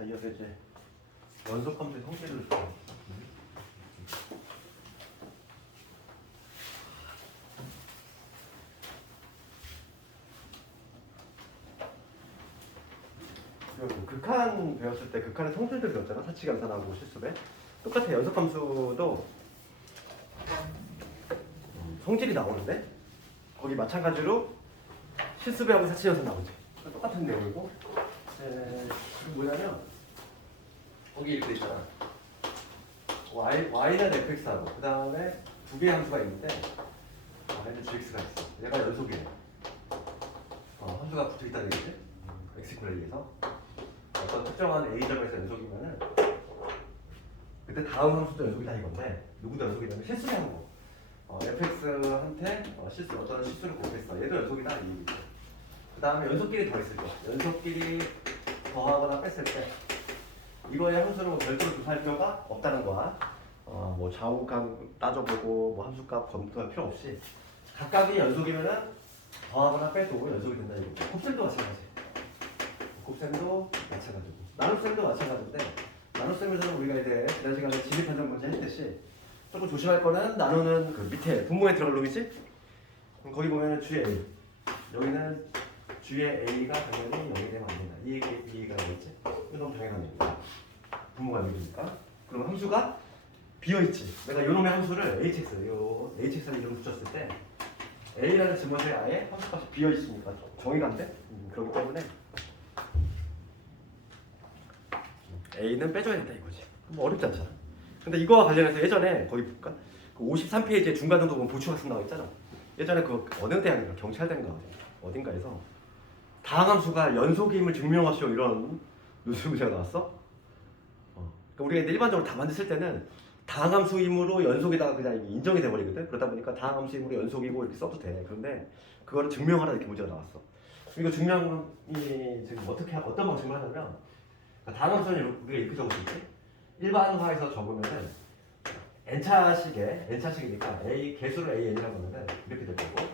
자, 이어서 이제 연속 함수의 성질을 좀. 극한 배웠을 때 극한의 성질들 배웠잖아. 사칙연산하고 실수배. 똑같아. 연속 함수도 성질이 나오는데 거기 마찬가지로 실수배하고 사칙연산 나오지. 똑같은 내용이고. 그리고 뭐냐면 거기 이렇게 있잖아. y는 fx하고 그 다음에 두 개의 함수가 있는데 y는 gx가 있어. 얘가 연속이에요. 함수가 붙어있다는 얘기지. x에 의해서 어떤 특정한 a점에서 연속이면은 그때 다음 함수도 연속이다 이건데 누구도 연속이냐면 실수를 하는 거. fx한테 어떤 실수를 곱했어. 얘도 연속이다 이 얘기죠. 그 다음에 연속끼리 더했을 때 연속끼리 더하거나 뺐을 때 이거의 함수를 뭐 별도로 조사할 필요가 없다는 거야. 뭐 좌우간 따져보고 뭐 함수값 검토할 필요 없이 각각이 연속이면은 더하거나 빼도 연속이 된다 이거고. 곱셈도 마찬가지. 곱셈도 마찬가지고 나눗셈도 마찬가지인데 나눗셈에서는 우리가 이제 지난 시간에 진입편성 문제 했듯이 조금 조심할 거는 나누는 그 밑에 분모에 들어갈 놈이지. 그럼 거기 보면은 G의 A 여기는 G의 A가 당연히 0이 되면 안 된다. 이 얘기가 되겠지? 이건 너무 당연한 얘기야. 분모가 0이니까. 그럼 함수가 비어있지. 내가 요놈의 함수를 HX를 이름 붙였을 때 A라는 지문에 아예 함수값이 비어있으니까 정의가 안 돼? 그렇기 때문에 A는 빼줘야 된다 이거지. 뭐 어렵지 않잖아. 근데 이거와 관련해서 예전에 거기 볼까? 그 53페이지에 중간정도 보면 보충학습 나와 있잖아. 예전에 그 어느 대학인가 경찰대인가 어딘가에서 다항함수가 연속임을 증명하시오 이런 누수 문제가 나왔어. 그러니까 우리가 이제 일반적으로 다 만들 때는 다항함수임으로 연속에다가 그냥 인정이 돼버리거든. 그러다 보니까 다항함수임으로 연속이고 이렇게 써도 돼. 그런데 그거를 증명하라 이렇게 문제가 나왔어. 이거 증명이 지금 어떤 방식으로 하냐면 다항함수는 우리가 이렇게 적을 수 있지. 일반화해서 적으면은 n차식이니까 a 개수를 an이라고 하면은 이렇게 될 거고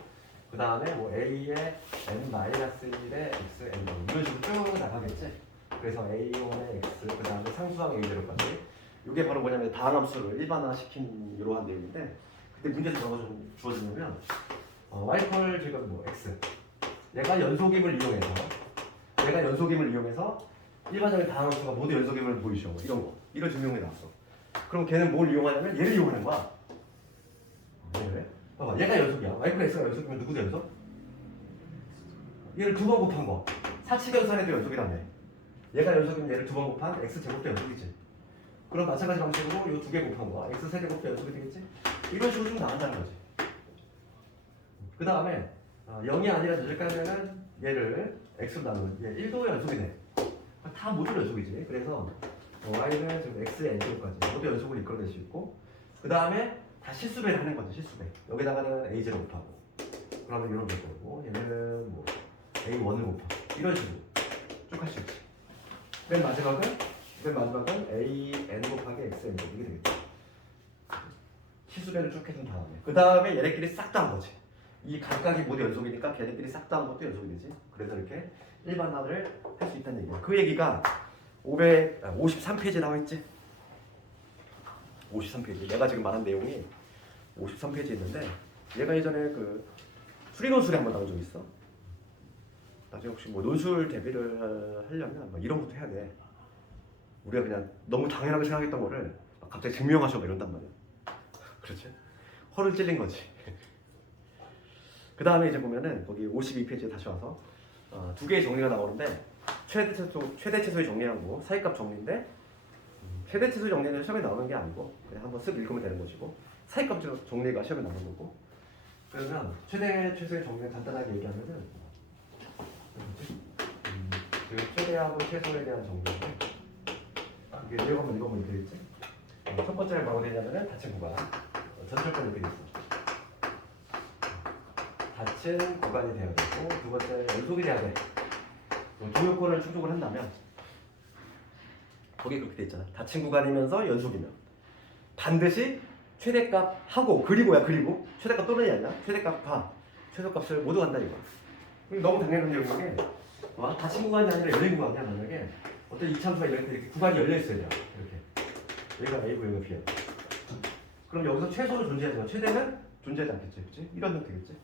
그 다음에 뭐 a의 n-1의 x n 이런 식으로 쭉 나가겠지. 그래서 a1의 x 그 다음에 상수항 a0까지 이게 바로 뭐냐면 다항함수를 일반화시킨 이러한 내용인데 그때 문제에서 뭐가 좀 주어지냐면 y 지금 뭐 x 얘가 연속임을 이용해서 일반적인 다항함수가 모두 연속임을 보이죠. 이런 거 이런 증명이 나왔어. 그럼 걔는 뭘 이용하냐면 얘를 이용하는 거야. 왜? 봐봐 얘가 연속이야. y x가 연속이면 누구도 연속? 얘를 두 번 곱한 거. 사칙연산에도 연속이라며. 얘가 연속이면 얘를 두 번 곱한 x 제곱도 연속이지. 그럼 마찬가지 방식으로 이 두 개 곱한 거 x 세 개 곱도 연속이 되겠지? 이런 식으로 좀 나간다는 거지. 그 다음에 0이 아니라 여기까지는 얘를 x로 나누면 얘 1도 연속이 돼. 다 모두 연속이지. 그래서 y는 지금 x의 n제곱까지 모두 연속을 이끌어낼 수 있고 그 다음에 다 실수배를 하는 거지. 실수배. 여기다가는 a0 곱하고 그러면 이런 걸 거고 얘는 뭐 a1을 곱하고 이런 식으로 쭉 할 수 있지. 맨 마지막은 a n 곱하기 x n 이게 되겠죠. 실수배를 쭉 해준 다음에 그 다음에 얘네끼리 싹 다 한 거지. 이 각각이 모두 연속이니까 걔네끼리 싹 다 한 것도 연속이 되지. 그래서 이렇게 일반화를 할 수 있다는 얘기야. 그 얘기가 53페이지에 나와 있지. 53페이지. 내가 지금 말한 내용이 53페이지에 있는데 얘가 예전에 그 수리논술에 한번 나온 적 있어. 나중에 혹시 뭐 논술 대비를 하려면 막 이런 것도 해야 돼. 우리가 그냥 너무 당연하게 생각했던 거를 갑자기 증명하셔 이런단 말이야. 그렇지? 허를 찔린 거지. 그 다음에 이제 보면은 거기 52페이지에 다시 와서 두 개의 정리가 나오는데 최대 최소의 정리하고 사이값 정리인데 최대 최소 정리는 시험에 나오는 게 아니고 그냥 한번 쓱 읽으면 되는 것이고 사이값 정리가 시험에 나오는 거고. 그러면 최대 최소의 정리를 간단하게 얘기하면은 그 최대하고 최소에 대한 정리인데 이게 읽어보면 이렇게 되겠지. 첫 번째가 뭐가 되냐면은 닫힌 구간 전철권이 되겠어. 닫힌 구간이 되어야 되고 두 번째 연속이 돼야 돼. 두 요건을 충족을 한다면 거기 그렇게 돼 있잖아. 닫힌 구간이면서 연속이면 반드시 최대값 하고 그리고 최대값 또는이 아니라 최대값과 최소값을 모두 간다 이거. 너무 당연한 내용인 게 닫힌 구간이 아니라 열린 구간이야. 만약에 어떤 이차함수가 이렇게 구간이 열려 있어야 돼요. 이렇게 여기가 A고 여기가 B야. 그럼 여기서 최소는 존재하지만 최대는 존재하지 않겠지, 그렇지? 이런 면 되겠지.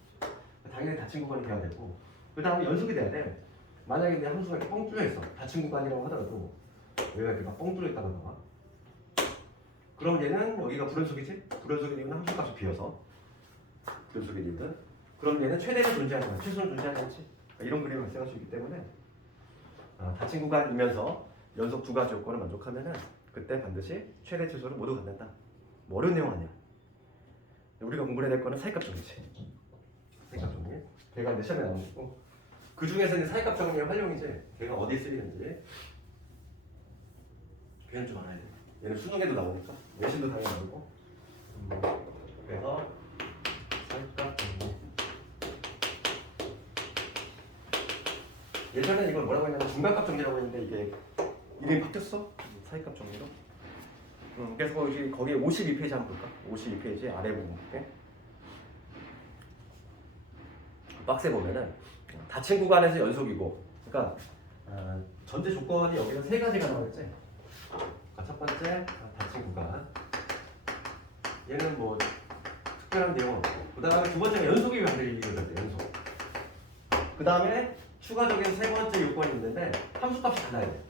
당연히 닫힌 구간이 돼야 되고, 그 다음에 연속이 돼야 돼. 만약에 내 함수가 이렇게 뻥 뚫려 있어, 닫힌 구간이라고 하더라도 여기가 이렇게 막 뻥 뚫려 있다고 나와. 그럼 얘는 여기가 불연속이지? 불연속의 이유는 함수값이 비어서 불연속의 이유는. 그럼 얘는 최대는 존재하지 않아, 최소는 존재하지 않지. 이런 그림이 발생할 수 있기 때문에 닫힌 구간이면서 연속 두 가지 요건을 만족하면은 그때 반드시 최대 최소를 모두 갖는다. 뭐 어려운 내용 아니야. 우리가 공부해야 될 거는 사이값 정리지. 사이값 정리. 걔가 이제 시험에 나오고 그 중에서는 사이값 정리의 활용이지. 걔가 어디에 쓰이는지 걔는 좀 알아야 돼. 얘는 수능에도 나오니까 외신도 당연히 나오고. 그래서 사이값 정리. 예전에 이걸 뭐라고 했냐면 중간값 정리라고 했는데 이게 이름이 바뀌었어. 사이값 정리로. 그래서 거기에 52페이지 한번 볼까? 52페이지 아래 부분 볼게. 박스에 보면은 닫힌 구간에서 연속이고, 그러니까 전제 조건이 여기는 세 가지가 나와있지. 첫 번째 닫힌 구간. 얘는 뭐 특별한 내용은 없고, 그 다음에 두 번째가 연속이 만들기 이루어질 때 연속. 그 다음에 추가적인 세 번째 요건이 있는데 함수값이 달라야 돼.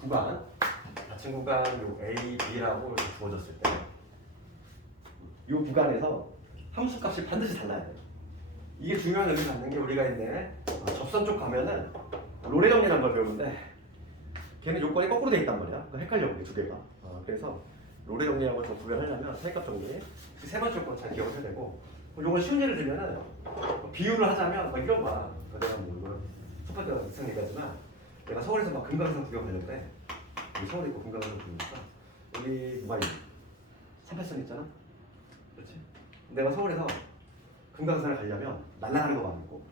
구간, 닫힌 구간 요 A, B라고 주어졌을 때 이 구간에서 함수값이 반드시 달라야 돼. 이게 중요한 의미를 갖는 게 우리가 있네. 접선 쪽 가면은 로레 정리라는 걸 배우는데 걔는 요건이 거꾸로 돼 있단 말이야. 그러니까 헷갈려 우리 두 개가. 그래서 로레 정리하고 좀 구별하려면 사이값 정리 세 번째 요건 잘 기억을 해야 되고, 요건 쉬운 예를 들면은 비유를 하자면 막 이런 거야. 내가 뭐 이걸 첫 번째 이상 얘기하지만 내가 서울에서 막 금강산 구경 가는데 서울에 있고 금강산 구경하니까 여기 뭐가 있니? 38선 있잖아. 그렇지? 내가 서울에서 금강산을 가려면 날아가는 거 아니고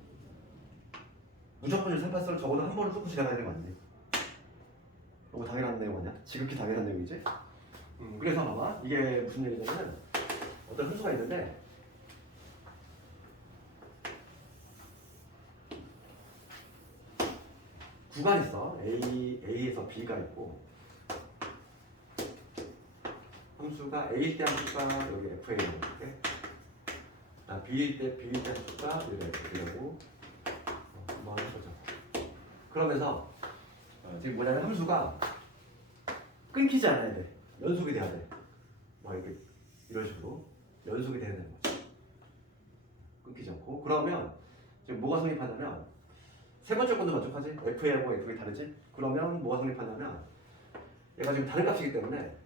무조건 38선을 적어도 한 번은 뚫고 지나가야 되는 거 아니지? 이거 당연한 내용 아니야? 지극히 당연한 내용이지? 그래서 봐봐, 이게 무슨 얘기냐면 어떤 함수가 있는데 구간 있어. A에서 B가 있고, 함수가 A일 때 함수가 여기 FA라고 이렇게, B일 때 함수가 이러고 뭐 하는 거죠. 그러면서 지금 뭐냐면 함수가 끊기지 않아야 돼. 연속이 돼야 돼. 뭐 이렇게 이런 식으로 연속이 돼야 되는 거지. 끊기지 않고. 그러면 지금 뭐가 성립하냐면 세 번째 건도 만족하지? FA하고 F가 다르지? 그러면 뭐가 성립하냐면 얘가 지금 다른 값이기 때문에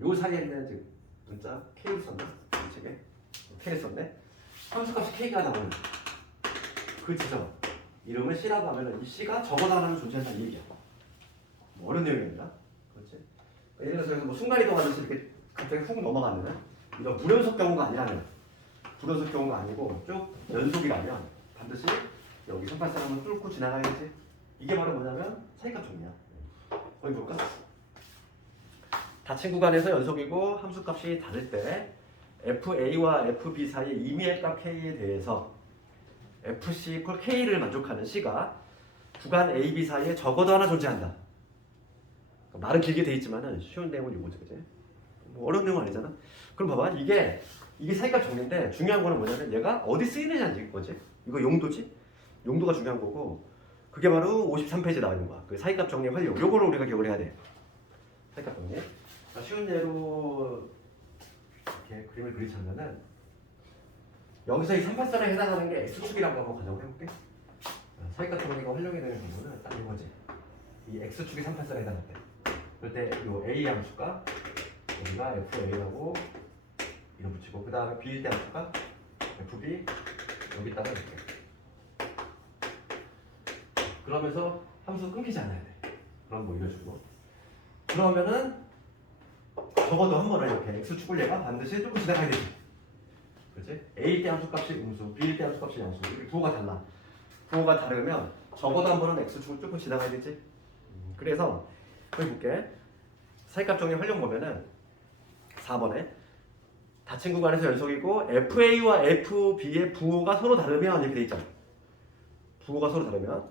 요 사이에 있는 지금 문자 K를 썼나? 이 책에 K를 썼네? 함수값이 K가 나오는 그 지점 이름을 C라고 하면 이 C가 적어도 하나는 존재한다는 얘기야. 뭐 어려운 내용입니다. 그렇지? 예를 들어서 뭐 순간이동하듯이 이렇게 갑자기 훅 넘어가는 이런 불연속 경우가 아니라면, 불연속 경우가 아니고 쭉 연속이라면 반드시 여기 38선을 뚫고 지나가야지. 이게 바로 뭐냐면 사이값 정리야. 어디 볼까? 닫힌 구간에서 연속이고 함수값이 다를 때 FA와 FB 사이의 임의의 값 K에 대해서 FC = K를 만족하는 C가 구간 AB 사이에 적어도 하나 존재한다. 말은 길게 돼 있지만은 쉬운 내용은 이거지, 그지? 뭐 어려운 내용은 아니잖아. 그럼 봐봐, 이게 사이값 정리인데 중요한 거는 뭐냐면 얘가 어디 쓰이느냐는 거지. 이거 용도지? 용도가 중요한 거고, 그게 바로 53페이지에 나와 있는 거야. 그 사이값 정리 활용. 요거를 우리가 기억을 해야 돼. 사이값 정리. 쉬운 예로 이렇게 그림을 그리자면은 여기서 이 38선에 해당하는 게 X축이라고 한번 가정을 해볼게. 사이값 정리가 활용이 되는 부분은 딱 이거지. 이 X축이 38선에 해당할 때. 그럴 때 이 A 함수가 여기가 FA라고 이름 붙이고, 그 다음에 B일 때 함수가 FB 여기다가 이렇게. 그러면서 함수 끊기지 않아야 돼. 그럼 뭐 이런 식으로. 그러면은 적어도 한 번은 이렇게 X축을 얘가 반드시 조금 지나가야 되지. 그렇지? A일 때 함수값이 음수, B일 때 함수값이 양수. 이렇게 부호가 달라. 부호가 다르면 적어도 한 번은 X축을 조금 지나가야 되지. 그래서 여기 볼게. 사이값 정리 활용 보면은 4번에 닫힌 구간에서 연속이고 FA와 FB의 부호가 서로 다르면 이렇게 돼 있잖아. 부호가 서로 다르면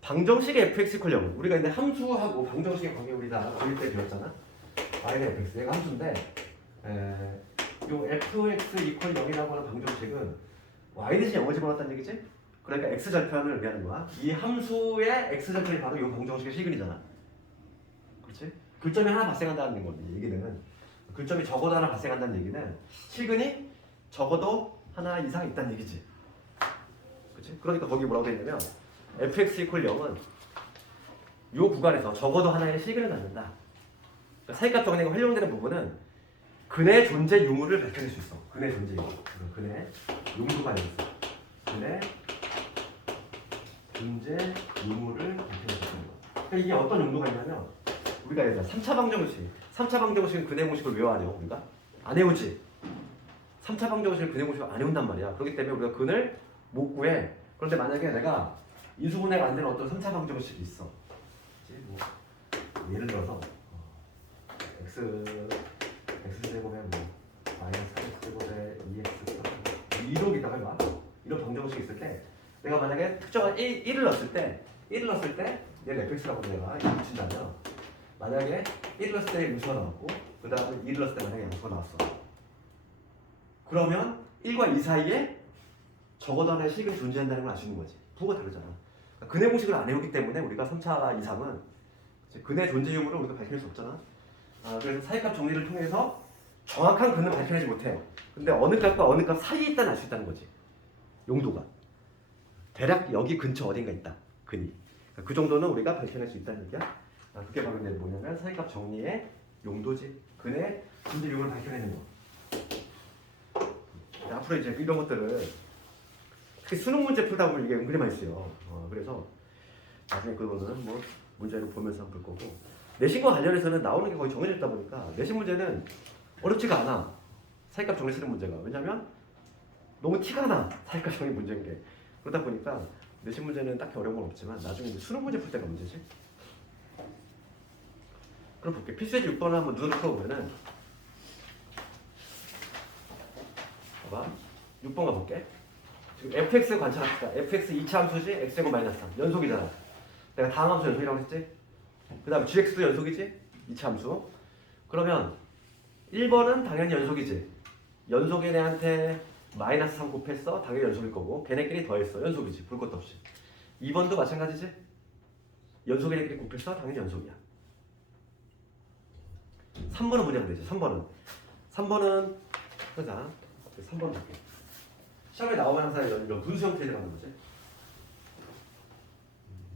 방정식의 fx 이퀄 0 우리가 근데 함수하고 방정식의 관계 우리 다 고일 때 배웠잖아. y는 fx 얘가 함수인데 요 fx 이퀄 0이라고 하는 방정식은 y 대신 0을 집어넣었다는 얘기지? 그러니까 x 절편을 의미하는 거야. 이 함수의 x 절편이 바로 이 방정식의 실근이잖아. 그렇지? 교점이 하나 발생한다는 건데 얘기는 교점이 적어도 하나 발생한다는 얘기는 실근이 적어도 하나 이상 있다는 얘기지. 그렇지? 그러니까 거기 뭐라고 돼 있냐면 fx 이퀄 0은 이 구간에서 적어도 하나의 실근을 갖는다. 그러니까 사이값 정리가 활용되는 부분은 근의 존재 유무를 밝혀낼 수 있어. 근의 존재 유무. 근의 용도가 있어. 근의 존재 유무를 밝혀낼 수 있는 거. 그러니까 이게 어떤 용도가 있냐면 우리가 예를 들어 3차 방정식. 3차 방정식은 근의 공식을 외워하냐 우리가? 안 외우지. 3차 방정식을 근의 공식을 안 외운단 말이야. 그렇기 때문에 우리가 근을 못 구해. 그런데 만약에 내가 인수분해가 안 되는 어떤 3차 방정식이 있어. 뭐 예를 들어서 x제곱에 뭐 마이너스 4x제곱에 2x 2록이라고 해봐. 이런 방정식이 있을 때 내가 만약에 특정한 1을 넣었을 때 얘를 fx라고 내가 이렇게 붙인다면 만약에 1을 넣었을 때 음수가 나왔고 그 다음에 2를 넣었을 때 만약에 양수가 나왔어. 그러면 1과 2 사이에 적어도 하나의 식이 존재한다는 걸 알 수 있는 거지. 부호가 다르잖아. 그러니까 근의 공식을 안 외우기 때문에 우리가 3차 이상은 근의 존재 유무를 우리가 밝힐 수 없잖아. 그래서 사이값 정리를 통해서 정확한 근은 밝혀내지 못해요. 근데 어느 값과 어느 값 사이에 있다는 알 수 있다는 거지. 용도가. 대략 여기 근처 어딘가 있다. 근이. 그러니까 그 정도는 우리가 밝혀낼 수 있다는 얘기야. 그게 바로 이제 뭐냐면 사이값 정리의 용도지. 근의 존재 유무를 밝혀내는 거. 앞으로 이제 이런 것들을 특히 수능 문제 풀다 보면 이게 은근히 많이 쓰여. 그래서 나중에 그거는 뭐 문제를 보면서 한번 볼 거고 내신과 관련해서는 나오는 게 거의 정해져 있다 보니까 내신 문제는 어렵지가 않아. 사이값 정리 쓰는 문제가. 왜냐면 너무 티가 나. 사이값 정리 문제인 게. 그러다 보니까 내신 문제는 딱히 어려운 건 없지만 나중에 이제 수능 문제 풀 때가 문제지. 그럼 볼게. 필수예제 6번을 한번 눈으로 풀어보면은 봐봐. 6번 가볼게. 지금 fx 관찰합시다. fx 2차 함수지 x제곱 마이너스 3 연속이잖아. 내가 다음 함수 연속이라고 했지? 그 다음 gx도 연속이지? 2차 함수. 그러면 1번은 당연히 연속이지. 연속인 애한테 마이너스 3 곱했어. 당연히 연속일 거고 걔네끼리 더했어. 연속이지. 볼 것도 없이. 2번도 마찬가지지? 연속인 애끼리 곱했어. 당연히 연속이야. 3번은 문제가 되지. 3번은 그자 3번 볼게. 시험에 나오면 항상 이런 분수 형태에 들어가는 거지.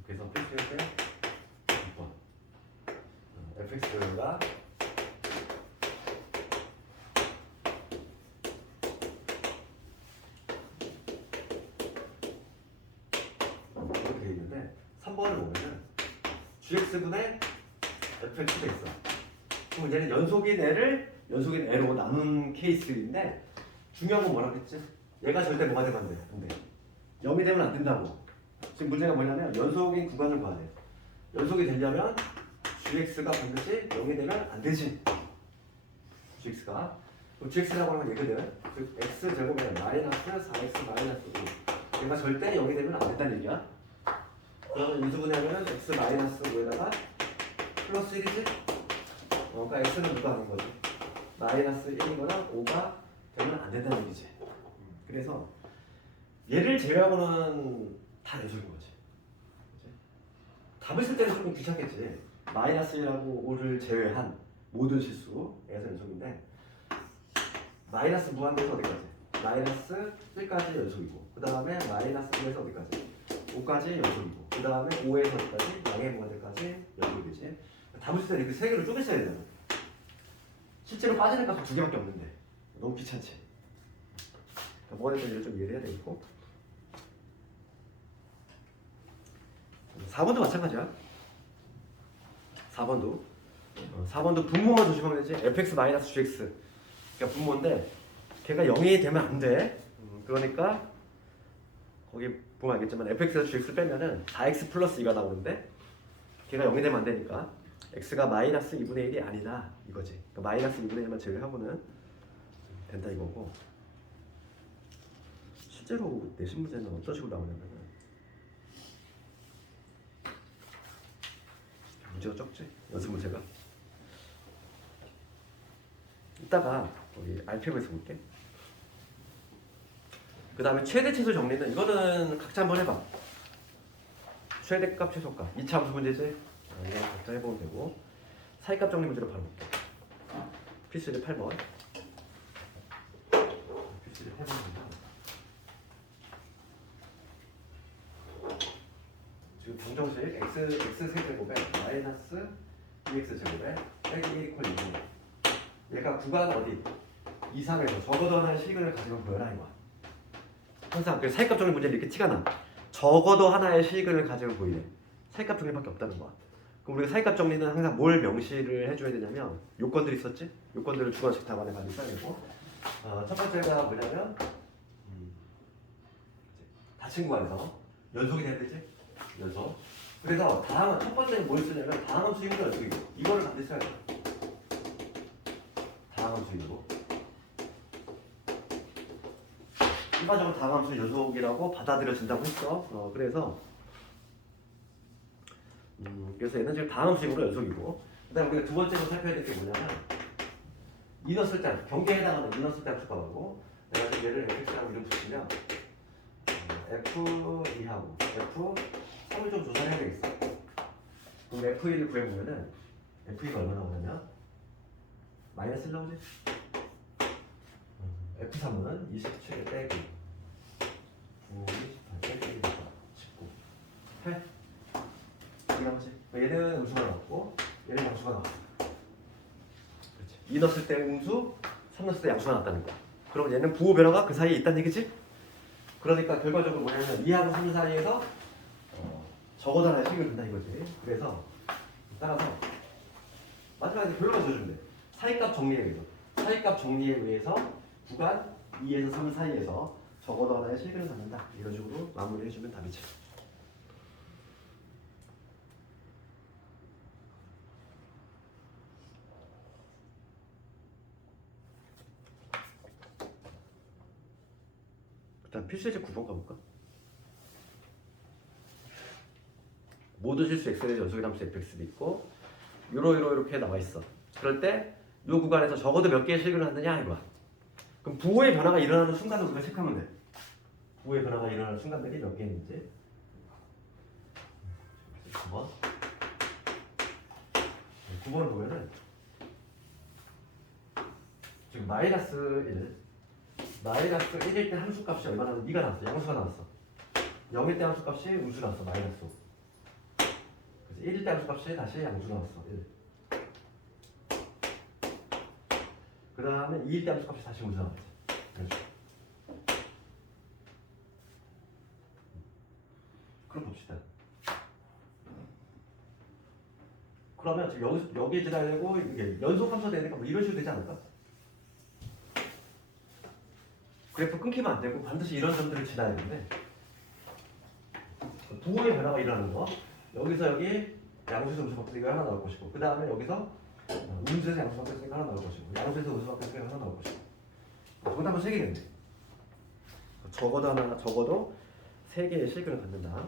그래서 필수예제 6번 fx가 이렇게 돼 있는데 3번을 보면은 gx분의 fx가 있어. 그럼 얘는 연속인 L로 나눈 케이스인데 중요한 건 뭐라고 했지? 얘가 절대 뭐가 되면 안 돼. 근데 0이 되면 안 된다고. 지금 문제가 뭐냐면 연속인 구간을 구하래. 연속이 되려면 gx가 반드시 0이 되면 안 되지. gx가. 그럼 gx라고 하는 건 얘거든. 즉 x제곱에 마이너스 4x 마이너스 5. 얘가 절대 0이 되면 안 된다는 얘기야. 그러면 인수분해하면 x 마이너스 5에다가 플러스 1이지? 그러니까 x는 누가 하는 거지? 마이너스 1이거나 5가 되면 안 된다는 얘기지. 그래서 얘를 제외하고는 다 연속인 거지. 그치? 답을 쓸 때는 조금 귀찮겠지. 마이너스 1하고 5를 제외한 모든 실수에서 연속인데 마이너스 무한대에서 어디까지? 마이너스 1까지 연속이고 그 다음에 마이너스 1에서 어디까지? 5까지 연속이고 그 다음에 5에서 어디까지? 양의 무한대까지 연속이 되지. 답을 쓸 때 그 세 개를 쪼개 써야 되잖아. 실제로 빠지는 값은 두 개밖에 없는데 너무 귀찮지. 그러니까 뭐가 됐든 이를 좀 이해를 해야 되겠고 4번도 마찬가지야. 4번도 분모만 조심하면 되지. fx-gx 그러니까 분모인데 걔가 0이 되면 안 돼. 그러니까 거기 보면 알겠지만 fx에서 gx를 빼면은 4x 플러스 2가 나오는데 걔가 0이 되면 안 되니까 x가 마이너스 2분의 1이 아니다 이거지. 그러니까 마이너스 2분의 1만 제외하고는 된다 이거고 실제로 내신 문제는 어떤 식으로 나오냐면 문제가 적지? 연습 문제가. 이따가 우리 RPM에서 볼게. 그 다음에 최대 최소 정리는 이거는 각자 한번 해봐. 최대값 최소값 2차 함수 문제지? 이거 각자 해보면 되고 사이값 정리 문제로 바로 볼게. 필수제 8번. 필수제 8번입니다. 지금 방정식 x 세제곱에 마이너스 2x 제곱에 빼기 1 이퀄 2. 얘가 구간 어디? 이상에서 적어도 하나의 시그널을 가지고 보여라 이거야. 항상 그 사이값 정리 문제는 이렇게 티가 나. 적어도 하나의 시그널을 가지고 보이래. 사이값 정리밖에 없다는 거야. 그럼 우리가 사이값 정리는 항상 뭘 명시를 해줘야 되냐면 요건들이 있었지? 요건들을 주관식 답안에 반드시 써야 되고 첫 번째가 뭐냐면 닫힌 구간에서 연속이 돼야 되지? 연속. 그래서 다음 첫 번째는 뭘 쓰냐면 다음 수익도 연속이고 이거를 반드시 써야 돼. 다음 수익으로. 일반적으로 다함수 연속이라고 받아들여진다고 했어. 그래서 얘는 지금 다함수로 연속이고, 그다음 우리가 두 번째로 살펴야 될 게 뭐냐면 인원 쓸때 경계에 해당하는 인원 쓸때 함수 구하고, 내가 지금 얘를 fx라고 이름 붙이면 f2하고 f3을 좀 조사해야 되겠어. 그럼 f1을 구해보면은 f2가 얼마나 오냐면 마이너스 1 나오지? F3은 27 빼기 9, 28 빼기 19 8 이게 나오지? 얘는 음수가 나왔고 얘는 양수가 나왔어. 그렇지. 2 넣었을 때 음수, 3 넣었을 때 양수가 나왔다는 거야. 그럼 얘는 부호 변화가 그 사이에 있다는 얘기지? 그러니까 결과적으로 뭐냐면 2하고 3 사이에서 적어도 하나의 식을 둔다 이거지. 그래서 따라서 마지막에 결론만 줘주면 돼. 사이값 정리에 의해서 사이값 정리에 의해서 구간 2에서 3 사이에서 적어도 하나의 실근을 갖는다. 이런 식으로 마무리해주면 답이지. 일단 필수제 9번 가볼까? 모두 실수 x의 연속의 함수 fx도 있고 이렇게 나와 있어. 그럴 때 이 구간에서 적어도 몇 개의 실근을 갖느냐 이거야. 그럼 부호의 변화가 일어나는 순간을 우리가 체크하면 돼. 부호의 변화가 일어나는 순간들이 몇 개 있는지. 9번. 9번을 보면은 지금 마이너스 1일 때 함수값이 얼마나 나왔어? 2가 나왔어. 양수가 나왔어. 0일 때 함수값이 음수 나왔어. 마이너스 5. 그래서 1일 때 함수값이 다시 양수 나왔어. 1. 그 다음에 2일 때 함수값이 다시 음수 나왔지. 그렇죠. 그럼 봅시다. 그러면 지금 여기에 지나야 되고 이게 연속 함수가 되니까 뭐 이런 식으로 되지 않을까? 그래프 끊기면 안 되고 반드시 이런 점들을 지나야 되는데 부호의 변화가 일어나는 거. 여기서 여기 양수에서 음수 바뀌었으니까 하나 나올 것이고, 그 다음에 여기서 음수에서 양수 바뀌었으니까 하나 나올 것이고, 양수에서 음수 바뀌었으니까 하나 나올 것이고. 정답은 3개겠네. 적어도 3개의 실근을 갖는다.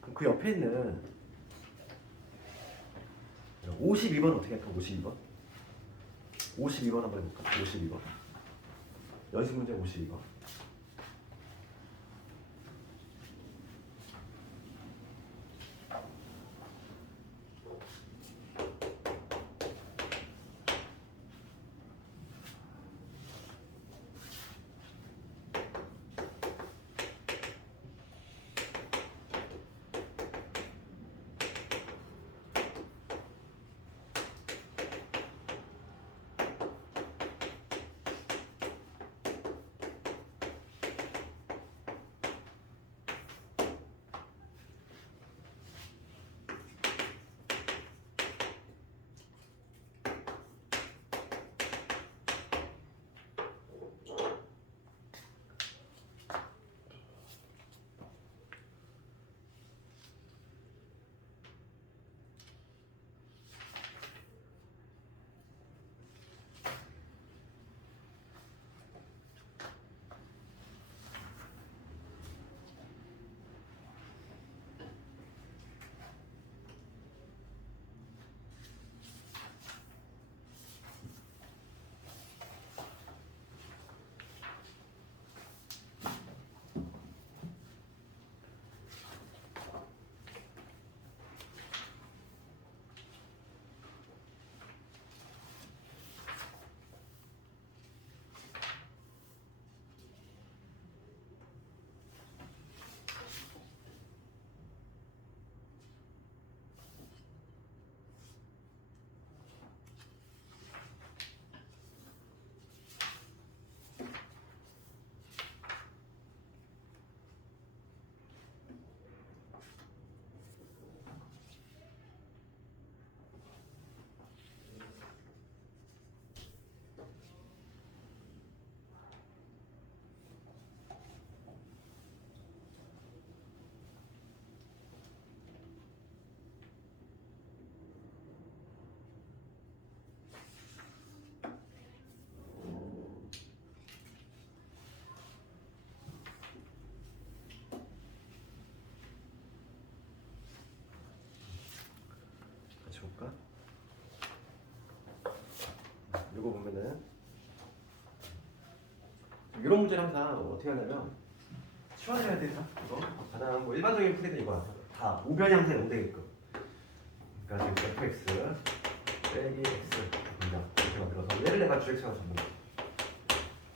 그럼 그 옆에 있는 52번 어떻게 할까? 52번 한번 해볼까? 52번 연습 문제 52번. 문제는 항상 어떻게 하냐면 치환해야 되나? 이거 가장 뭐 일반적인 풀이는 이거야. 다 우변 양태 연대게끔. 그러니까 지금 fx 빼기 x 이렇게 만들어서 얘를 내가 주엑스로 잡는 거야.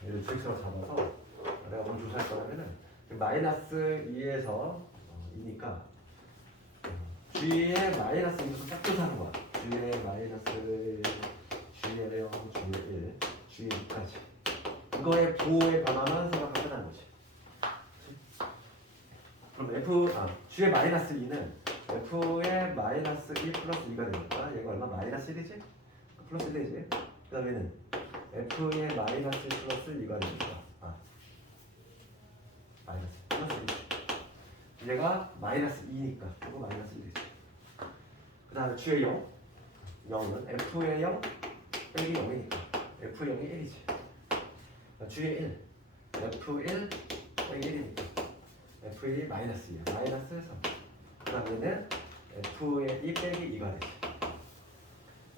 얘를 주엑스로 잡아서 내가 뭘 조사할 거냐면은 마이너스 2에서 2니까 G의 마이너스 2부터 딱 조사하는 거야. G의 마이너스 G의 0, G의 1, G의 2까지. 이거의 부호의 변화만 생각하는 거지. 그럼 G의 마이너스 2는 F의 마이너스 1 플러스 2가 되니까 얘가 얼마? 마이너스 1이지? 플러스 1이지? 그 다음에는 F의 마이너스 1 플러스 2가 되니까 마이너스 플러스 1. 얘가 마이너스 2니까 이거 마이너스 1이지. 그 다음에 G의 0 0은 F의 0 빼기 0이니까 F의 0이 1이지. G의 1 F1 빼기 1이니까 F1이 마이너스 2야. 마이너스 3. 그 다음에는 F의 2 빼기 2가 되지.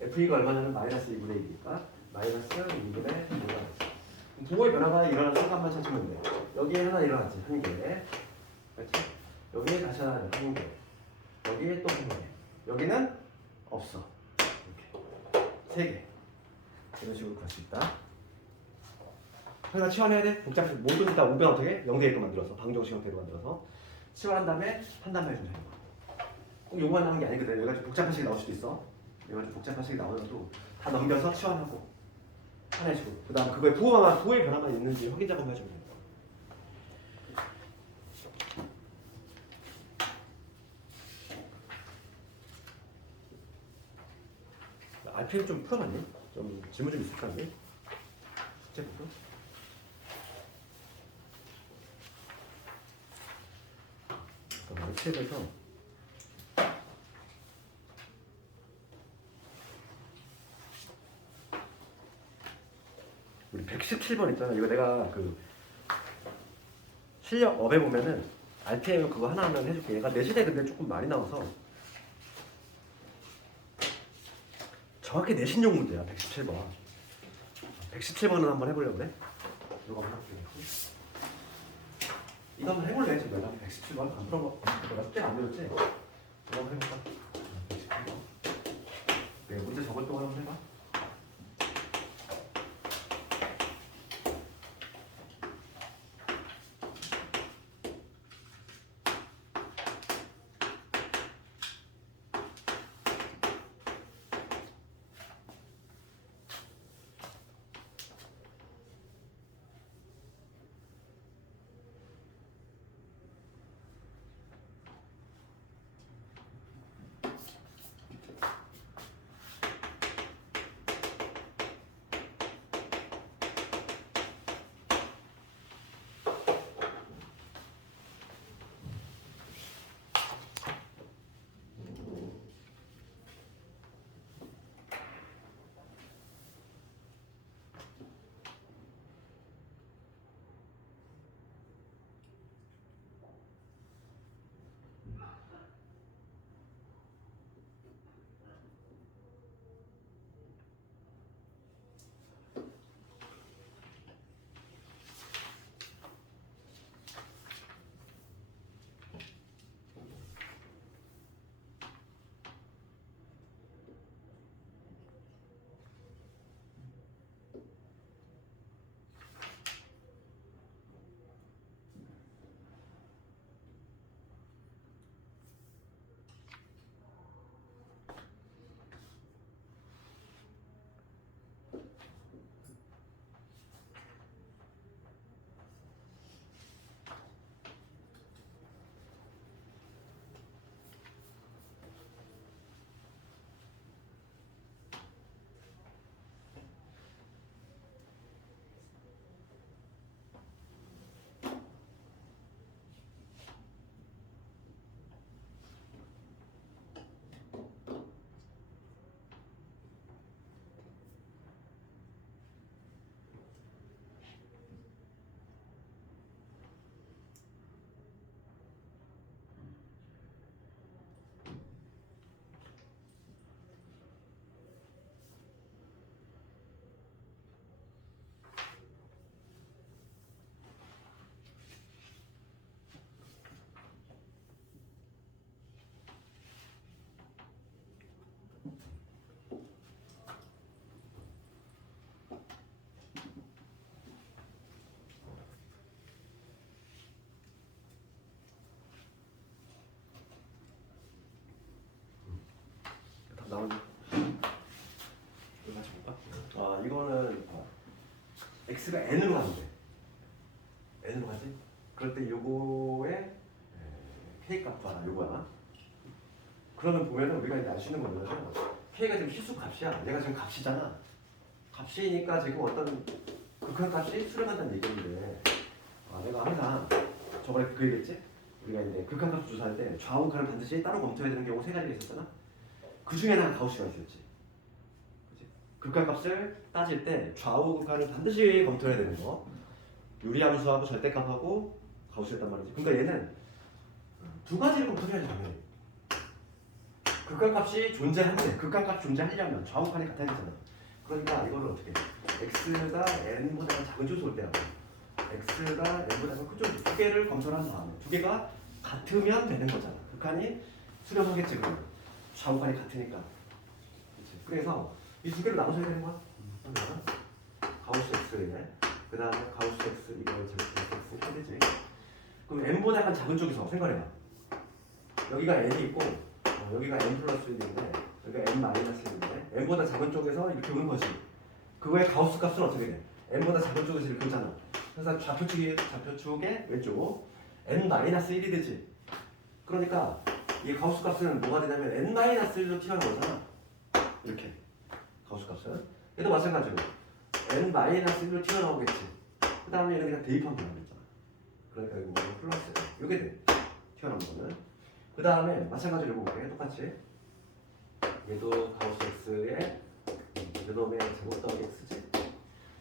F2가 얼마냐면 마이너스 2분의 2니까 마이너스 2분의 2가 되지. 부호의 변화가 일어나는 순간만 찾으면 돼. 여기에 하나 일어났지. 한 개. 그렇지? 여기에 다시 하나 한 개. 여기에 또 한 개. 여기는 없어. 이렇게. 세 개. 이런 식으로 갈 수 있다. 하나 치환해야 돼. 복잡해. 모두 다 우변 어떻게? 0대 1로 만들어서 방정식 형태로 만들어서 치환한 다음에 한 단만 해주면 되는 거야. 꼭 요거만 나오는 게 아니거든. 얘가 좀 복잡한 식이 나올 수도 있어. 얘가 좀 복잡한 식이 나오더라도 다 넘겨서 치환하고 하나 해주고 그 다음에 그거에 부호의 변화만 있는지 확인 작업만 해주면 되는 거야. RPM 좀 풀어봤니? 좀 질문 좀 있을 거 아니야? 숙제부터? RPM에서 우리 117번 있잖아. 이거 내가 그 실력 업에 보면은 RPM 그거 하나하나 해줄게. 얘가 내신에 근데 조금 많이 나와서 정확히 내신용 문제야. 117번. 117번은 한번 해보려고 그래. 이거 한번 할게. 이거 한번 해볼래 지금 내가 117번 안 풀어봐. 내가 숙제 안 배웠지? 이거 한번 해볼까? 117번. 네, 문제 적을 동안 한번 해봐. 나오는 이거 같이 볼까? 이거는 x가 n으로 가는데 n으로 가지? 그럴 때 요거의 k 값 봐라 요거야. 그러면 보면은 우리가 이제 알 수 있는 거는 k가 지금 실수 값이야. 얘가 지금 값이잖아. 값이니까 지금 어떤 극한값이 수렴한다는 얘기인데 내가 항상 저번에 그 얘기했지? 우리가 이제 극한값 조사할 때 좌우 극한을 반드시 따로 검토해야 되는 경우 세 가지가 있었잖아. 그 중에 하나가 가우스가 있었지. 그치? 극한값을 따질 때 좌우 극한을 반드시 검토해야 되는 거. 유리함수하고 절대값하고 가우스였단 말이지. 그러니까 얘는 두 가지를 검토해야지 당연히. 극한값이 존재하는데 극한값 존재하려면 좌우 극한이 같아야 되잖아. 그러니까 이거를 어떻게 해? x가 n보다 작은 쪽에서 올 때하고 x가 n보다 큰 쪽 두 개를 검토를 한 다음에 두 개가 같으면 되는 거잖아. 극한이 수렴하겠지 그러면. 좌우간이 같으니까. 그치? 그래서 이 두 개를 나눠줘야 되는 거야. 가우스 x에 그 다음에 가우스 x 이걸 x 해야 되지. 그럼 n보다 약간 작은 쪽에서 생각해봐. 여기가 n이 있고 여기가 n 플러스 1인데 여기가 n 마이너스 1인데 n보다 작은 쪽에서 이렇게 오는 거지. 그거의 가우스 값은 어떻게 돼? n보다 작은 쪽에서 이렇게 오잖아. 그래서 좌표축의 왼쪽 n 마이너스 1이 되지. 그러니까 이 가우스 값은 뭐가 되냐면 n-1로 튀어나온 거잖아. 이렇게 가우스 값은 얘도 마찬가지로 n-1로 튀어나오겠지. 그 다음에 얘는 그냥 대입하면 되겠잖아. 그러니까 이거 플러스 이게 돼. 튀어나온 거는 그 다음에 마찬가지로 볼게. 똑같이 얘도 가우스 x에 요놈의 제곱 더하기 x지.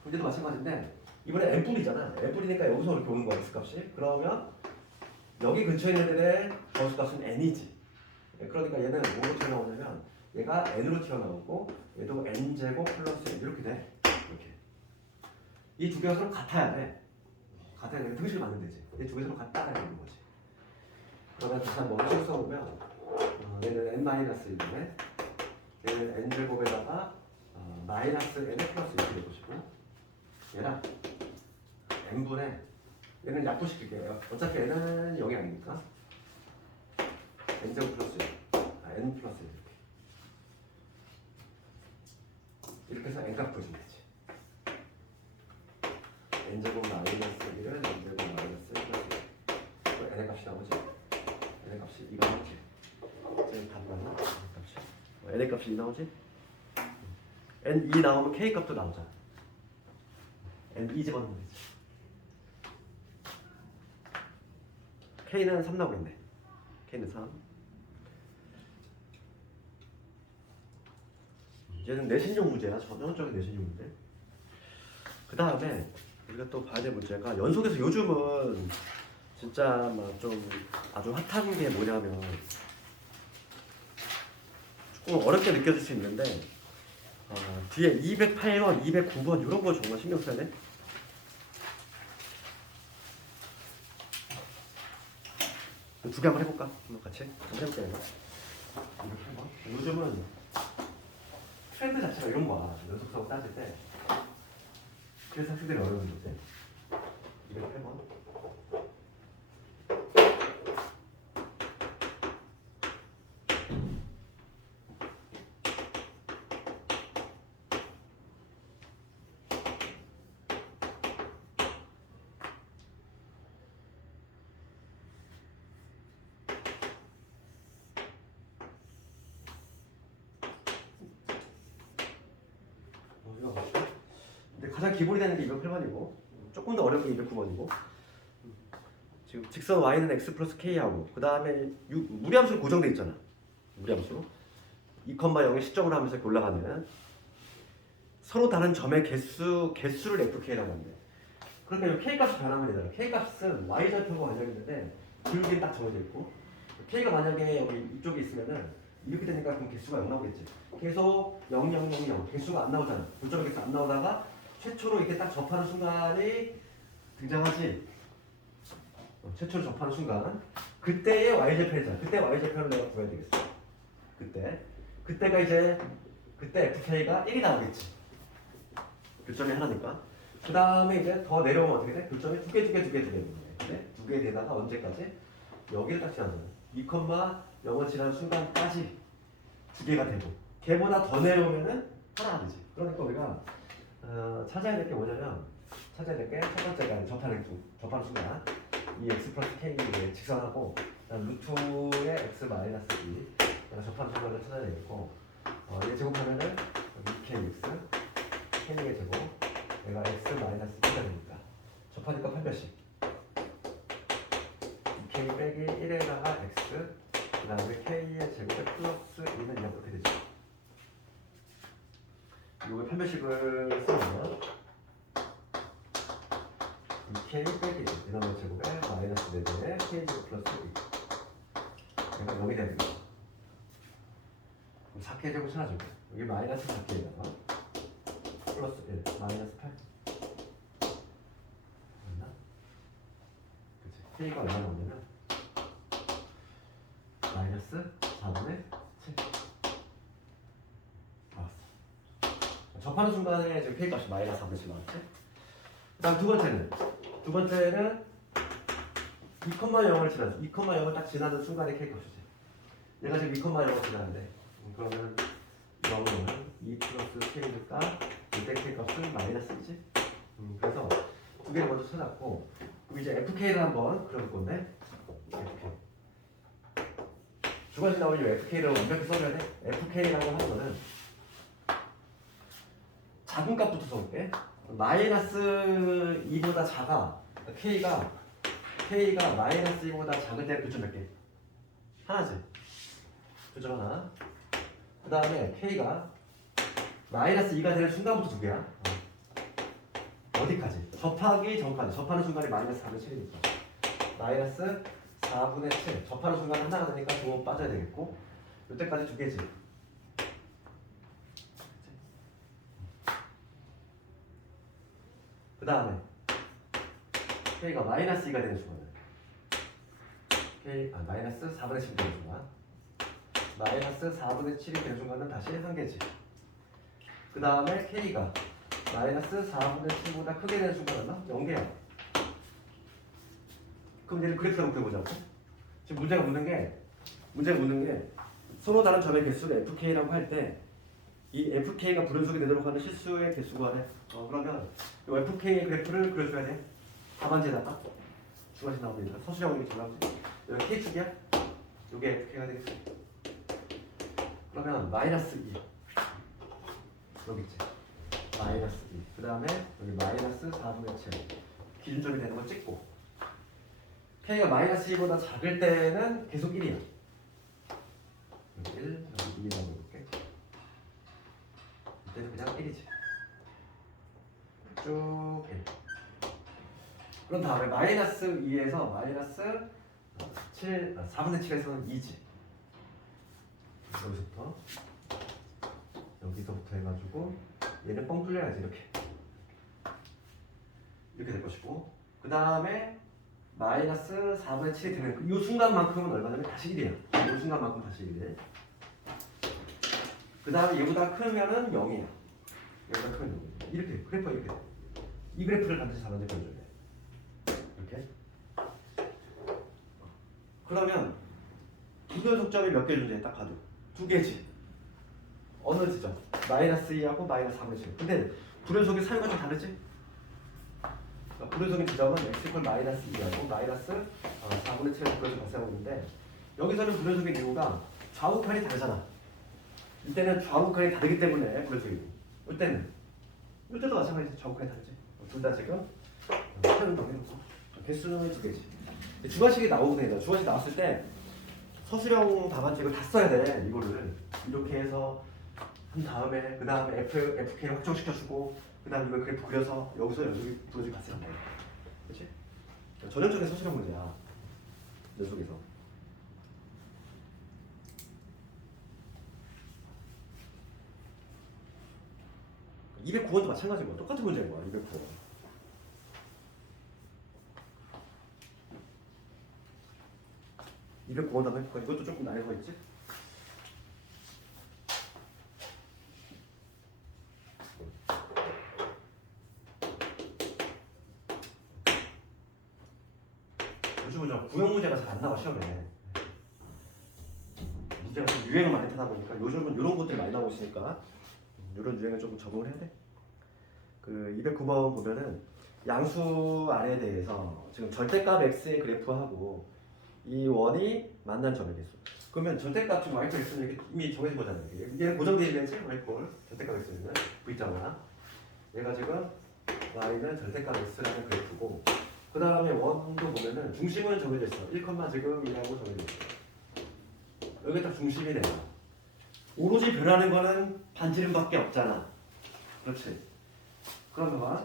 얘도 마찬가지인데 이번에 n뿔이잖아. n뿔이니까 여기서 이렇게 오는 거야 x 값이. 그러면 여기 근처에 있는 애들의 가우스 값은 n이지. 그러니까 얘는 뭐로 튀어나오냐면 얘가 n으로 튀어나오고 얘도 n제곱 플러스 n 이렇게 돼. 이렇게. 이 두 개가 서로 같아야 돼. 같아야 돼. 등식을 만들면 되지. 이 두 개 서로 같다가 되는 거지. 그러면 다시 한번 식 써보면 얘는 n-1이네. 얘는 n제곱에다가 마이너스 n 플러스 이렇게 될 것이고 얘랑 n분의 얘는 약분시킬게요. 어차피 n은 0이 아니니까 n제곱 플러스 1, n 플러스 1 이렇게 해서 n값 구해주면 되지. n제곱 마이너스 1은 n제곱 마이너스 1 플러스 1 n의 값이 나오지? n의 값이 2가 나오지? 지금 답 맞나? n의 값이 2 나오지? n 2 나오면 k 값도 나오잖아. n 2 집어넣으면 되지. K는 3 나오겠네. K는 3. 얘는 내신용 문제야. 전형적인 내신용 문제. 그 다음에 우리가 또 봐야 될 문제가 연속해서 요즘은 진짜 막 좀 아주 핫한 게 뭐냐면 조금 어렵게 느껴질 수 있는데 뒤에 208번, 209번 이런 거 정말 신경 써야 돼. 두 개 한번 해볼까? 같이 한번 해볼게요. 요즘은 트렌드 자체가 이런 거야. 연속사고 따질 때. 그래서 학생들이 어려운 거지. 208번. 근데 가장 기본이 되는 게 208번이고 조금 더 어려운 게 209번이고 지금 직선 y는 x 플러스 k하고 그 다음에 무리함수로 고정돼 있잖아. 무리함수로 2,0의 시점을 하면서 이렇게 올라가는 서로 다른 점의 개수를 fk라고 하는데 그러니까 이 k 값이 변하면 되잖아. k 값은 y 좌표가 완전있는데 기울기는 딱 정해져 있고 k가 만약에 여기 이쪽에 있으면은 이렇게 되니까 그럼 개수가 0 나오겠지. 계속 0, 0, 0, 0 개수가 안 나오잖아. 불적의 개수 안 나오다가 최초로 이렇게 딱 접하는 순간이 등장하지. 최초로 접하는 순간 그때의 y좌표잖아. 그때 y좌표를 내가 구해야 되겠어. 그때가 이제 그때 fk가 1이 나오겠지. 교점이 하나니까. 그 다음에 이제 더 내려오면 어떻게 돼? 교점이 두 개 두 개 되다가 언제까지? 여기를 딱 지나잖아. 2,0을 지나는 순간까지 두 개가 되고 걔보다 더 내려오면은 하나가 되지. 그러니까 우리가 찾아야 될 게 뭐냐면 찾아야 될 게 첫 번째가 접하는 순간 이 x 플러스 k의 직선하고 루트의 x 마이너스 2 접하는 순간을 찾아야 되겠고 얘 제곱하면은 2kx k의 제곱 얘가 x 마이너스 2가 되니까 접하니까 8몇씩 2k 빼기 1에다가 x 그 다음에 k의 제곱에 플러스 2는 이렇게 되죠. 이거 판별식을 쓰면 2k 빼기 이놈의 제곱에 마이너스 4배의 k 제곱 플러스 2 그러니까 0이 되는 거죠. 그럼 4k 제곱 찾아줄게. 여기 마이너스 4k에다가 플러스 1 마이너스 8 맞나? 그치 k가 얼마 나오냐면 마이너스 4분의 7 나왔어. 접하는 순간에 지금 k 값이 마이너스 4분의 7 나왔지? 그 다음 두 번째는 2,0을 지나서 2,0을 딱 지나는 순간에 k 값이지. 얘가 지금 2,0을 지나는데 그러면 0은 2 플러스 k니까 이때 k 값은 마이너스 2지. 그래서 두 개를 먼저 찾았고 그럼 이제 fk를 한번 그려볼 건데 fk 두 가지 나오면 fk를 완벽히 써줘야 돼. fk라고 하는 거는 작은 값부터 써볼게. 마이너스 2보다 작아. k가 마이너스 2보다 작을 때 교점 몇 개? 하나지. 교점 하나. 그 다음에 k가 마이너스 2가 되는 순간부터 두 개야. 어디까지? 접하기 전까지. 접하는 순간이 마이너스 4분의 7이니까. 마이너스 4분의 7. 접하는 순간 하나가 되니까 두 빠져야 되겠고. 이때까지 두 개지. 그 다음에 k가 마이너스 2가 되는 순간은 마이너스 4분의 7이 되는 순간 마이너스 4분의 7이 되는 순간은 다시 한 개지. 그 다음에 k가 마이너스 4분의 7보다 크게 되는 순간은 0개야. 그럼 얘를 그래프로 한번 그려보자고. 지금 문제가 묻는 게 서로 다른 점의 개수를 fk라고 할 때 이 fk가 불연속이 되도록 하는 실수의 개수가 돼. 그러면 이 fk의 그래프를 그려줘야 돼. 답안지에다가 두 가지 나오니까 서술형이 잘 나오지. 여기 k축이야. 이게 fk가 되겠어. 그러면 마이너스 2 여기 있지. 마이너스 2. 그 다음에 여기 마이너스 4분의 7 기준점이 되는 거 찍고 k가 마이너스 2보다 작을 때는 계속 1이야. 여기 1, 여기 2 나오고 볼게. 이때는 그냥 1이지. 쭉 1. 그런 다음에 마이너스 2에서 마이너스 4분의 7에서는 2지. 여기서부터 해가지고 얘는 뻥 뚫려야지. 이렇게 될 것이고 그 다음에 마이너스 4분의 7이 되면 이 순간만큼은 얼마냐면 다시 1이야. 이 순간만큼 다시 1. 그 다음에 얘보다 크면은 0이야. 얘보다 크면 0이야. 이렇게 그래프가 이렇게 돼. 이 그래프를 반드시 잡아내 보여줘야 돼. 이렇게. 그러면 부교속점이 몇 개 존재해? 딱 봐도 두 개지. 어느 지점? 마이너스 2하고 마이너스 4분의 7. 근데 불연속의 사유가 좀 다르지? 불연속의 지점은 x 마이너스 2하고 마이너스 4분의 7을 불연속 발생하고 있는데 여기서는 불연속의 이유가 좌우칸이 다르잖아. 이때는 좌우칸이 다르기 때문에 불연속이고 이때도 마찬가지지. 좌우칸이 다르지. 둘 다 지금 표현도 해놓고 개수는 두 개지. 주관식이 나오거든요. 주관식 나왔을 때 서술형 답안책을 다 써야 돼. 이거를 이렇게 해서 한 다음에 그 다음에 FK를 확정시켜주고 그 다음에 이걸 그래프 그려서 여기서 여기 불어주기 같이 한다. 그렇지? 전형적인 서술형 문제야. 연속에서. 209번도 마찬가지고 똑같은 문제인 거야. 209번. 한번 해볼까? 이것도 조금 나이가 있지? 요즘은 좀 구형 문제가 잘 안 나와 시험에. 문제가 좀 유행을 많이 타다 보니까 요즘은 이런 것들이 많이 나오고 있으니까 이런 유행에 조금 적응을 해야 돼. 그 209번 보면은 양수 R에 대해서 지금 절대값 X의 그래프하고 이 원이 만난 점의 개수. 그러면 절대값 지금 Y표 X는 이미 정해진 거잖아요. 이게 고정되어 있는지 Y꼴 절대값 X는 V자가 얘가 지금 Y는 절대값 X라는 그래프고 그 다음에 원도 보면은 중심은 정해져 있어. 1, 지금이라고 정해져 있어. 여기 딱 중심이 내가. 오로지 변하는 거는 반지름밖에 없잖아. 그렇지. 그러면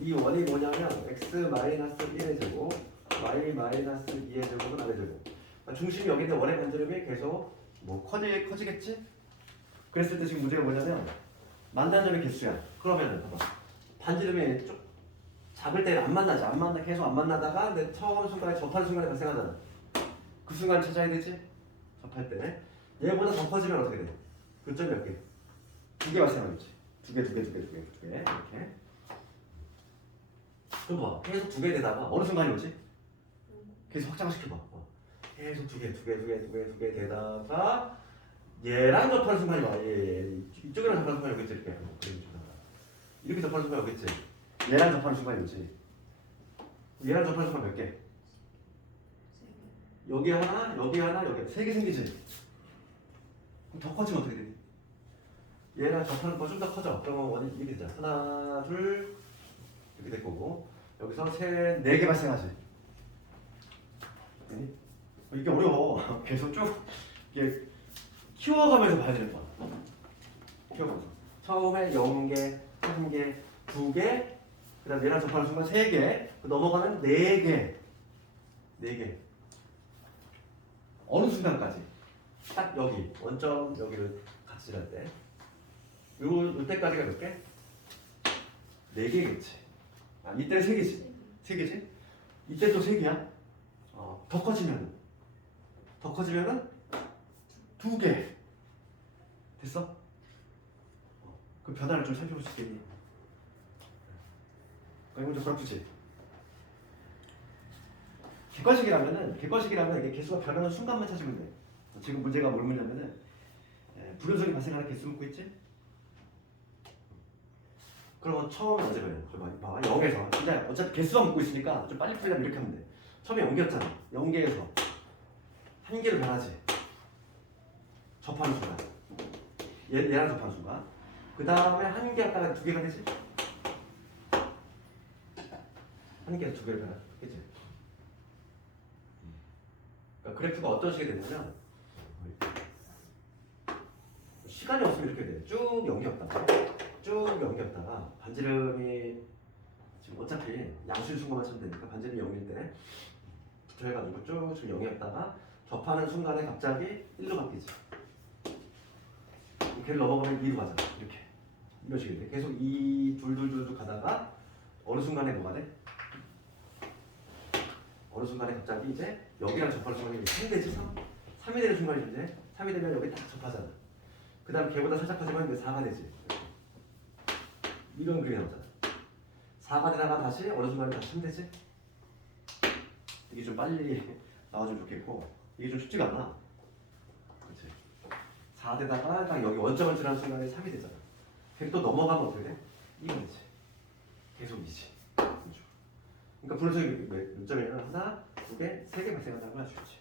이 원이 뭐냐면 x-1의 제곱, y-2의 제곱은 r의 제곱. 그러니까 중심이 여기 있는 원의 반지름이 계속 뭐 커지겠지? 그랬을 때 지금 문제가 뭐냐면 만난 점의 개수야. 그러면은 봐봐. 반지름이 쭉 잡을 때는 안 만나지. 계속 안 만나다가 내 처음 순간에 접하는 순간에 발생하잖아. 그 순간 찾아야 되지? 접할 때. 얘보다 더 커지면 어떻게 돼? 교점 몇 개? 2개 발생하겠지. 2개. 이렇게. 좀 봐. 계속 2개 되다가 어느 순간이 오지? 계속 확장시켜봐. 계속 2개 되다가 얘랑 접하는 순간이 와. 이쪽이랑 접하는 순간이 오겠지. 이렇게 접하는 순간이 오겠지. 얘랑 접하는 순간이 오지. 얘랑 접하는 순간 몇 개? 여기 하나, 여기 3개 생기지. 그럼 더 커지면 어떻게 되지? 얘랑 접하는 거 좀 더 커져. 그러면 원이 이렇게 되잖아. 하나, 둘 이렇게 될 거고 여기서 셋, 4개 발생하지. 이게 어려워. 계속 쭉 이게 키워가면서 봐야 되는 거야. 키워가면서. 처음에 0개, 1개, 2개, 그 다음 얘랑 접하는 순간 3개, 넘어가면 4개. 어느 순간까지? 딱 여기, 원점 여기를 같이 할 때. 이때까지가 몇 개? 4개겠지. 이때는 3개지. 3개지? 이때 또 3개야. 더 커지면은 2개. 됐어? 그 변화를 좀 살펴볼 수 있겠니? 이건 좀 그렇지. 객관식이라면 이게 개수가 변하는 순간만 찾으면 돼. 지금 문제가 뭘 묻냐면은 불연속이 발생하는 개수 묻고 있지? 그러면 처음에 어제 좀 봐. 0에서 근데 어차피 개수만 묻고 있으니까 좀 빨리 풀려면 이렇게 하면 돼. 처음에 0개였잖아. 0개에서 1개로 변하지. 접하는 순간. 얘랑 접하는 순간. 그 다음에 1개 갔다가 2개가 되지. 1개에서 2개로 변하지. 그치? 그러니까 그래프가 어떤 식이 되냐면 시간이 없으면 이렇게 돼. 쭉 연기였다가 반지름이 지금 어차피 양수인 순간만 찾으면 되니까 반지름이 0일 때 부터 해가지고 쭉 연기였다가 접하는 순간에 갑자기 1로 바뀌지. 걔를 넘어가면 2로 가잖아. 이렇게. 이런 식이 돼. 계속 2 둘 가다가 어느 순간에 뭐가 돼? 어느 순간에 갑자기 이제 여기랑 접하는 순간이 3이 되지? 3이 되는 순간이 이제 3이 되면 여기 딱 접하잖아. 그 다음 걔보다 살짝 커지면 이제 4가 되지. 이런 그림이 나오잖아. 4가 되다가 다시 어느 순간에 다시 3 되지? 이게 좀 빨리 나와주면 좋겠고 이게 좀 쉽지가 않아. 그렇지. 4 되다가 딱 여기 원점을 지나는 순간에 3이 되잖아. 그럼 또 넘어가면 어떻게 돼? 2가 되지. 계속 2지. 그러니까 분수의 몇 점이냐면 하나, 2개, 3개 발생한다고 할 수 있지.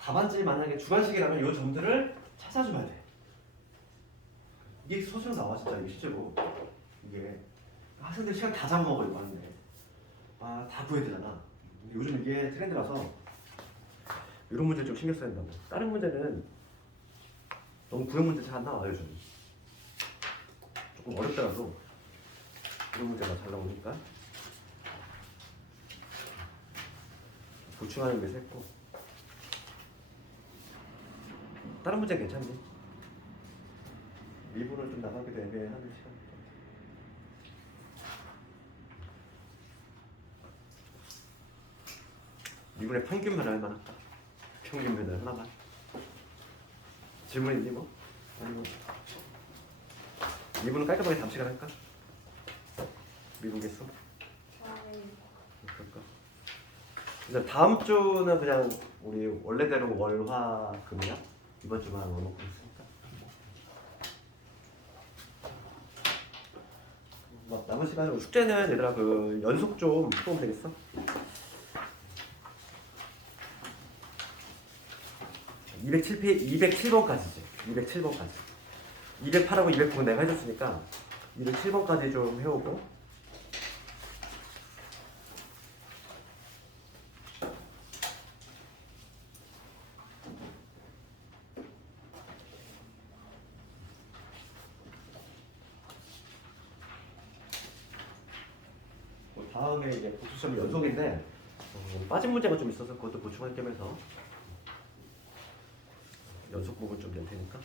답안지 만약에 주관식이라면 이 점들을 찾아줘야 돼. 이게 소수로 나와 진짜 이게 실제로. 이게 학생들 시간 다 잡아먹어 이거 하는데 다 구해야 되잖아. 요즘 이게 트렌드라서 이런 문제 좀 신경 써야 된다고. 다른 문제는 너무 구형 문제 잘 안 나와요 요즘. 조금 어렵더라도 이런 문제가 잘 나오니까 보충하는 게 셌고 다른 문제 괜찮니? 미분을 좀 나가기도 애매하는 시간. 미분의 평균 변화만 할까? 평균 변화 하나만. 질문 있니 뭐? 아니면 미분은 깔끔하게 답시간 할까? 미분 개수? 네. 그럴까? 그래서 다음 주는 그냥 우리 원래대로 월화금이야. 이번 주만 넣어놓고 있으니까. 막 남은 시간에 숙제는 얘들아 그 연속 좀 풀면 되겠어? 207번까지지. 207번까지. 208하고 209는 내가 해줬으니까 207번까지 좀 해오고. 다음에 이제 복수시험 연속인데 빠진 문제가 좀 있어서 그것도 보충할 겸해서 연속 부분 좀 낼 테니까.